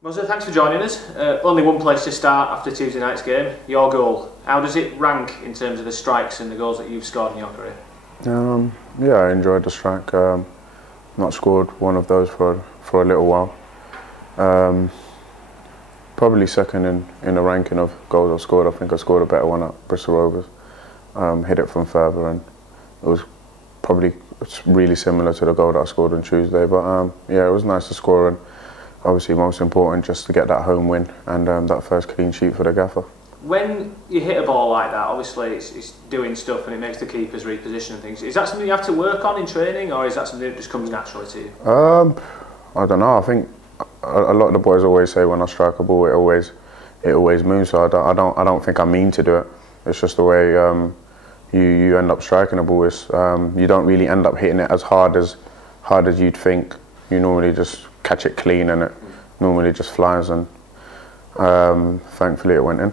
Mustapha, thanks for joining us. Only one place to start after Tuesday night's game, your goal. How does it rank in terms of the strikes and the goals that you've scored in your career? Yeah, I enjoyed the strike. Not scored one of those for a little while. Probably second in the ranking of goals I've scored. I think I scored a better one at Bristol Rovers. Hit it from further, and it was probably really similar to the goal that I scored on Tuesday. But yeah, it was nice to score, and obviously most important just to get that home win and that first clean sheet for the gaffer. When you hit a ball like that, obviously it's doing stuff and it makes the keepers reposition and things. Is that something you have to work on in training, or is that something that just comes naturally to you? I don't know. I think a lot of the boys always say when I strike a ball, it always moves. So I don't think I mean to do it. It's just the way you end up striking a ball. You don't really end up hitting it as hard as you'd think. You normally just catch it clean, and it normally just flies. And thankfully, it went in.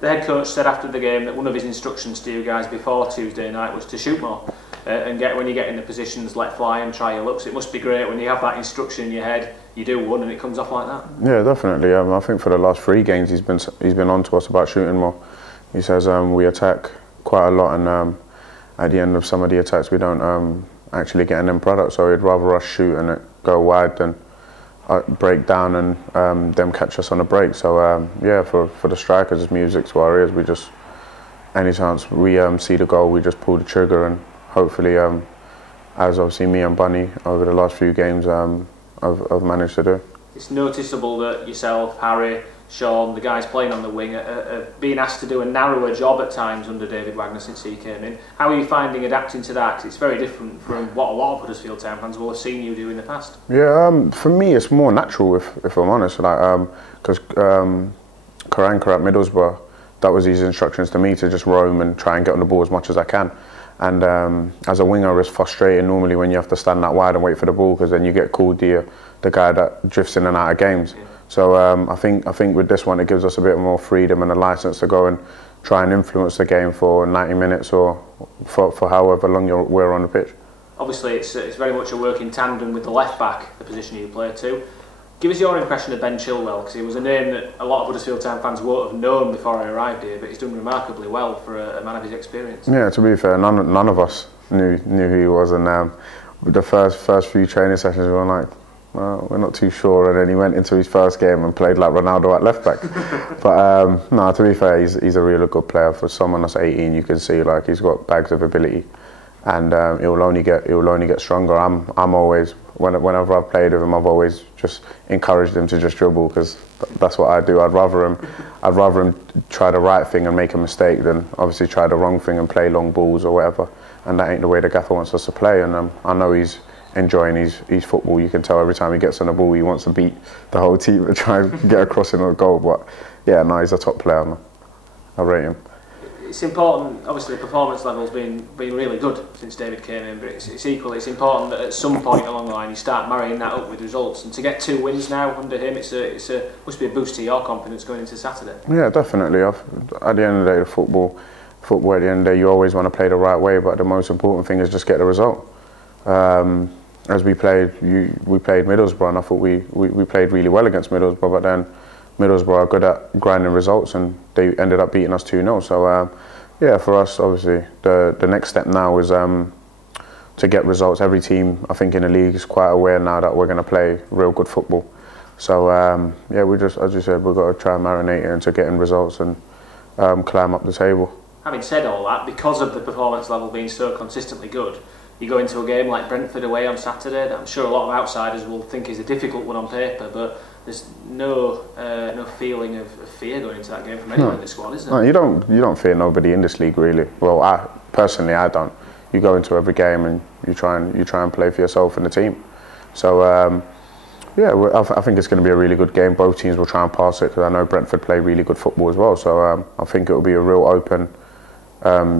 The head coach said after the game that one of his instructions to you guys before Tuesday night was to shoot more and when you get in the positions, let fly and try your looks. It must be great when you have that instruction in your head, you do one and it comes off like that. Yeah, definitely. I think for the last 3 games he's been on to us about shooting more. He says we attack quite a lot, and at the end of some of the attacks we don't actually get an end product. So he'd rather us shoot and it go wide than break down and them catch us on a break. So yeah, for the strikers, it's music to our ears. We just, any chance we see the goal, we just pull the trigger, and hopefully, as obviously me and Bunny over the last few games have managed to do. It's noticeable that yourself, Harry, Sean, the guys playing on the wing are being asked to do a narrower job at times under David Wagner since he came in. How are you finding adapting to that? 'Cause it's very different from what a lot of Huddersfield Town fans will have seen you do in the past. Yeah, for me it's more natural, if I'm honest. Like, because Karanka at Middlesbrough, that was his instructions to me, to just roam and try and get on the ball as much as I can. And as a winger, it's frustrating normally when you have to stand that wide and wait for the ball, because then you get called the guy that drifts in and out of games. Yeah. So I think with this one, it gives us a bit more freedom and a license to go and try and influence the game for 90 minutes or for however long we're on the pitch. Obviously, it's very much a work in tandem with the left back, the position you play to. Give us your impression of Ben Chilwell, because he was a name that a lot of Huddersfield Town fans won't have known before I arrived here, but he's done remarkably well for a man of his experience. Yeah, to be fair, none of us knew who he was, and the first few training sessions we were like, well, we're not too sure, and then he went into his first game and played like Ronaldo at left back. But no, to be fair, he's a really good player. For someone that's 18, you can see like he's got bags of ability, and it will only get stronger. I'm always, whenever I've played with him, I've always just encouraged him to just dribble, because that's what I do. I'd rather him try the right thing and make a mistake than obviously try the wrong thing and play long balls or whatever. And that ain't the way the gaffer wants us to play. And I know he's enjoying his football. You can tell every time he gets on the ball, he wants to beat the whole team and try and get across in a goal. But yeah, no, he's a top player, man. I rate him. It's important, obviously the performance level's been really good since David came in, but it's equally, it's important that at some point along the line you start marrying that up with results, and to get 2 wins now under him, must be a boost to your confidence going into Saturday. Yeah, definitely. At the end of the day, the football at the end of the day, you always want to play the right way, but the most important thing is just get the result. As we played Middlesbrough, and I thought we played really well against Middlesbrough, but then Middlesbrough are good at grinding results, and they ended up beating us 2-0. So yeah, for us, obviously, the next step now is to get results. Every team, I think, in the league is quite aware now that we're going to play real good football. So yeah, we just, as you said, we've got to try and marinate into getting results and climb up the table. Having said all that, because of the performance level being so consistently good, you go into a game like Brentford away on Saturday that I'm sure a lot of outsiders will think is a difficult one on paper, but there's no feeling of fear going into that game from anyone in the squad, is there? No, you don't fear nobody in this league, really. Well, I don't. You go into every game and you try and play for yourself and the team. So yeah, I think it's going to be a really good game. Both teams will try and pass it, because I know Brentford play really good football as well. So I think it will be a real open,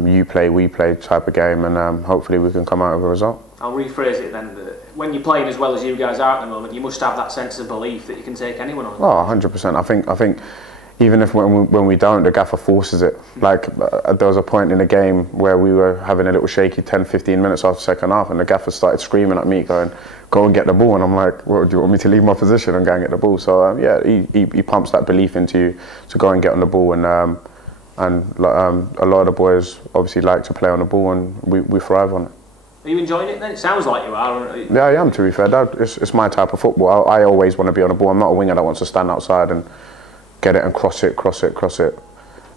you play, we play type of game, and hopefully we can come out with a result. I'll rephrase it then. When you're playing as well as you guys are at the moment, you must have that sense of belief that you can take anyone on. Oh, 100%. I think even if when we don't, the gaffer forces it. Like there was a point in the game where we were having a little shaky 10-15 minutes after second half, and the gaffer started screaming at me, going, "Go and get the ball." And I'm like, "What, do you want me to leave my position and go and get the ball?" So yeah, he pumps that belief into you to go and get on the ball, and a lot of the boys obviously like to play on the ball, and we thrive on it. Are you enjoying it then? It sounds like you are. Yeah, I am, to be fair. It's my type of football. I always want to be on the ball. I'm not a winger that wants to stand outside and get it and cross it.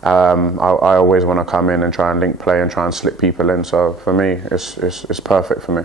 I always want to come in and try and link play and try and slip people in. So for me, it's perfect for me.